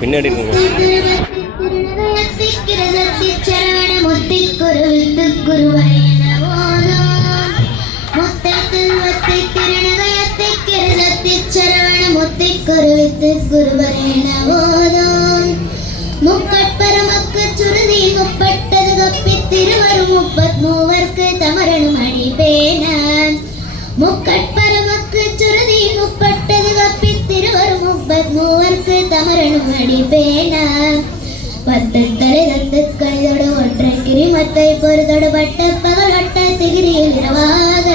பின்னாடி முப்பட்பரமக்கு சுருதி முப்பட்டது கப்பி திருவரும் 33 தமரனும் அடிப்பேன முக்கட்பரமக்கு சுருதி முப்பட்டது கப்பி திருவரும் 33 தமரனும் அடிப்பேன 10 தலை தந்து கணிதோடு ஒற்றை கிரிமத்தை பொறுதோடு பட்ட பகலொட்ட திகிரியில் இரவாக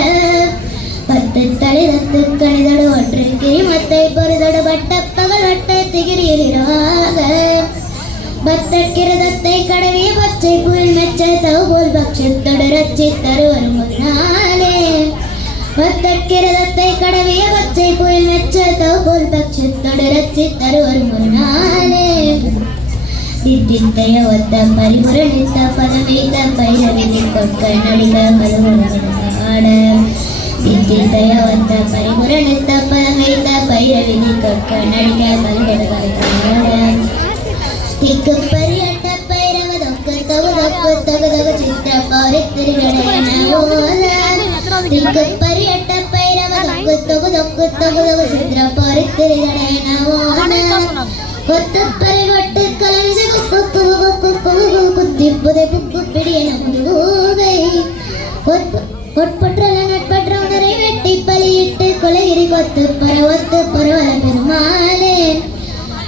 10 தலை தந்து கணிதோடு ஒற்றை கிரிமத்தை பொறுதோடு பட்ட பகலொட்ட திகிரியில் இரவாக பத்தக்கிரதத்தை கடவிய பச்சை புயல் மெச்ச தவுபோல் பட்சத்தோடு ரச்சி தருவரும் ஒரு நாளே பத்தக்கிரதத்தை கடவிய பச்சை புயல் மெச்ச தவுபோல் பட்சத்தோடு ரச்சி தருவரும் ஒரு நாளே தித்தித்தைய ஒத்த பரிமுரணித்த பதவைத்த பைரவிதி கொக்க நடிக பதவுட தித்தித்தைய ஒத்த பரிமுரணித்த பதவைத்த பைரவிதி கொக்க நடிக பதவிட திக்கு பரியட்ட பைரவ தொக்கு தொகு தொக்கு தொகு தொகு சித்திர பௌரி திருகடையன ஓல திக்கு பரியட்ட பைரவ தொக்கு தொகு தொக்கு தொகு தொகு சித்திர பௌரி திருகடையன ஓல கொத்து பரிவட்டு கலவிசு குக்கு குகு குக்கு குகு குத்தி புதை புக்கு பிடியன முதுகை கொட்பற்றல நட்பற்ற உணரை வெட்டி பலியிட்டு கொலைகிரி கொத்து பரவத்து பரவல பெருமாளே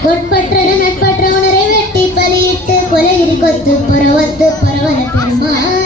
கொட்பற்றல நட்பற்ற உணரை வெட்டி பலியிட்டு கொலைகிரி கொத்து பரவத்து பரவல பெருமாள்